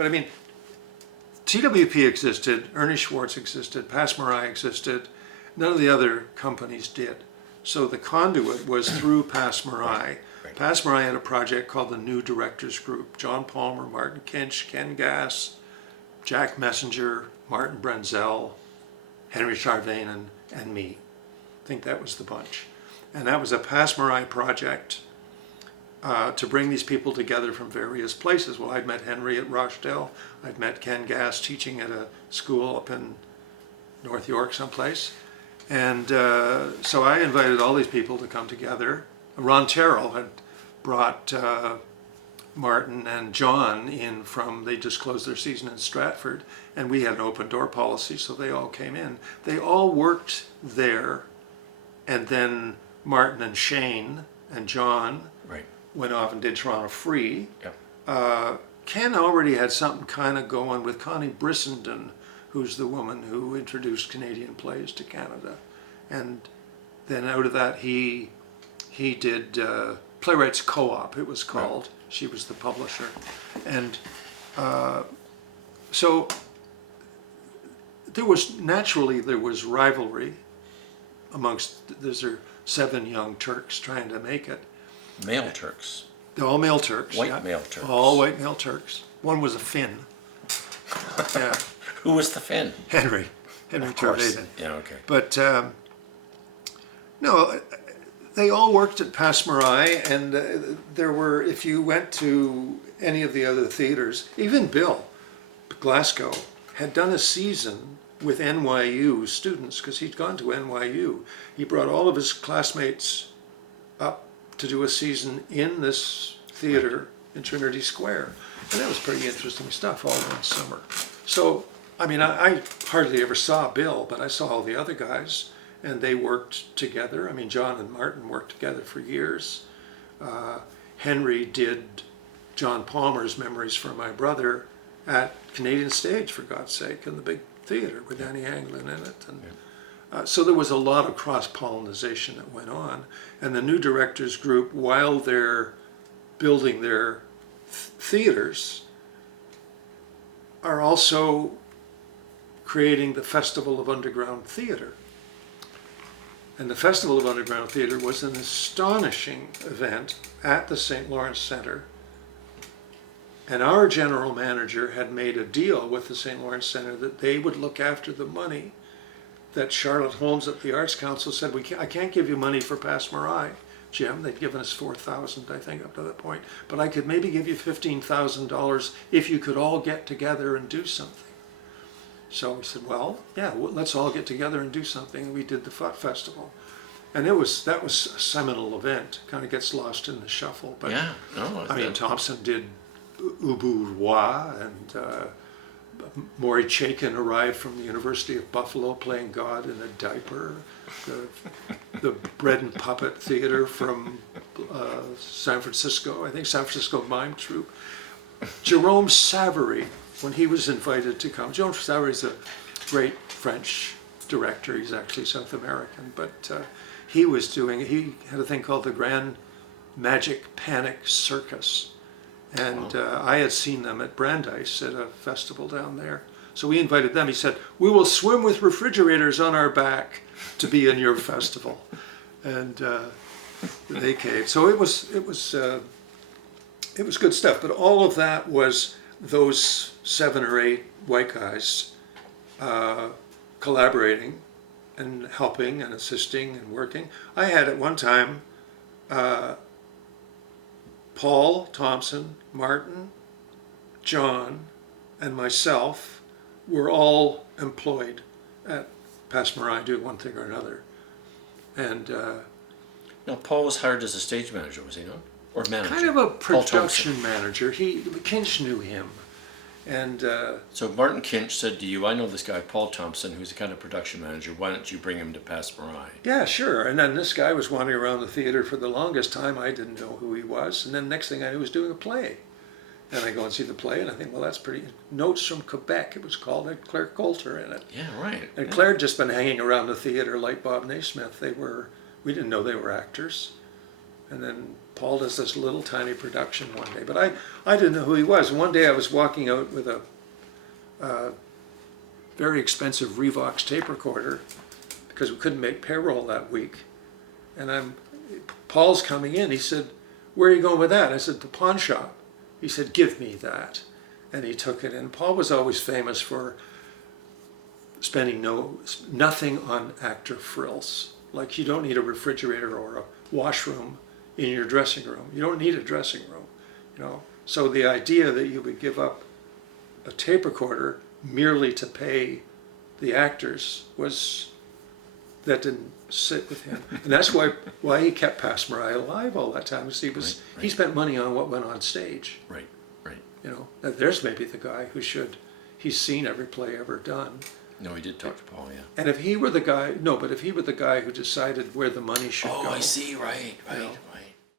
But I mean, TWP existed, Ernie Schwartz existed, Pass Marai existed. None of the other companies did. So the conduit was through Pass Marai. Right. Pass Marai had a project called the New Directors Group. John Palmer, Martin Kinch, Ken Gass, Jack Messenger, Martin Brenzel, Henry Charvain, and me. I think that was the bunch. And that was a Pass Marai project to bring these people together from various places. Well, I'd met Henry at Rochdale. I'd met Ken Gass teaching at a school up in North York someplace. And so I invited all these people to come together. Ron Terrell had brought Martin and John in from, they just closed their season in Stratford, and we had an open door policy, so they all came in. They all worked there, and then Martin and Shane and John went off and did Toronto Free. Yep. Ken already had something kind of going with Connie Brissenden, who's the woman who introduced Canadian plays to Canada. And then out of that he did Playwrights Co-op, it was called. Right. She was the publisher. And so there was rivalry amongst, these are 7 young Turks trying to make it. Male Turks. They're all male Turks. White male Turks. All white male Turks. One was a Finn. Yeah. Who was the Finn? Henry Tervaden. Yeah, okay. But no, they all worked at Pass Marai, and there were, if you went to any of the other theaters, even Bill Glasgow had done a season with NYU students, because he'd gone to NYU. He brought all of his classmates up to do a season in this theater in Trinity Square. And that was pretty interesting stuff all one summer. So, I mean, I hardly ever saw Bill, but I saw all the other guys, and they worked together. I mean, John and Martin worked together for years. Henry did John Palmer's Memories for My Brother at Canadian Stage, for God's sake, in the big theater with Danny Anglin in it. And so there was a lot of cross-pollination that went on. And the New Directors Group, while they're building their theaters, are also creating the Festival of Underground Theatre. And the Festival of Underground Theatre was an astonishing event at the St. Lawrence Centre. And our general manager had made a deal with the St. Lawrence Centre that they would look after the money that Charlotte Holmes at the Arts Council said, I can't give you money for Pass Marai, Jim. They'd given us $4,000, I think, up to that point. But I could maybe give you $15,000 if you could all get together and do something. So we said, well, yeah, let's all get together and do something. And we did the festival. And that was a seminal event. Kind of gets lost in the shuffle. But yeah, no, I mean, Thompson did Ubu Roi, and Maury Chaikin arrived from the University of Buffalo playing God in a diaper. The Bread and Puppet Theater from San Francisco, I think San Francisco Mime Troupe. Jerome Savary, when he was invited to come. Jerome Savary is a great French director. He's actually South American, but he had a thing called the Grand Magic Panic Circus. And I had seen them at Brandeis at a festival down there. So we invited them. He said, we will swim with refrigerators on our back to be in your festival. And they came. So it was good stuff. But all of that was those 7 or 8 white guys collaborating and helping and assisting and working. I had at one time Paul, Thompson, Martin, John, and myself were all employed at Pass Marai doing one thing or another. And now, Paul was hired as a stage manager, was he not? Or manager? Kind of a production manager. Kinch knew him. And so Martin Kinch said to you, I know this guy, Paul Thompson, who's a kind of production manager. Why don't you bring him to Pass Marai? Yeah, sure. And then this guy was wandering around the theater for the longest time. I didn't know who he was. And then next thing I knew, he was doing a play. And I go and see the play, and I think, well, that's pretty. Notes from Quebec, it was called. It had Claire Coulter in it. Yeah, right. And yeah. Claire had just been hanging around the theater like Bob Naismith. We didn't know they were actors. And then Paul does this little tiny production one day, but I didn't know who he was. And one day I was walking out with a very expensive Revox tape recorder because we couldn't make payroll that week. And Paul's coming in. He said, "Where are you going with that?" I said, "The pawn shop." He said, "Give me that." And he took it. And Paul was always famous for spending nothing on actor frills. Like, you don't need a refrigerator or a washroom in your dressing room. You don't need a dressing room, you know. So the idea that you would give up a tape recorder merely to pay the actors that didn't sit with him. And that's why he kept Pass Marai alive all that time, because he spent money on what went on stage. Right. You know, now there's maybe the guy he's seen every play ever done. No, he did talk to Paul, yeah. And if he were the guy, but if he were the guy who decided where the money should go. Oh, I see, right. You know,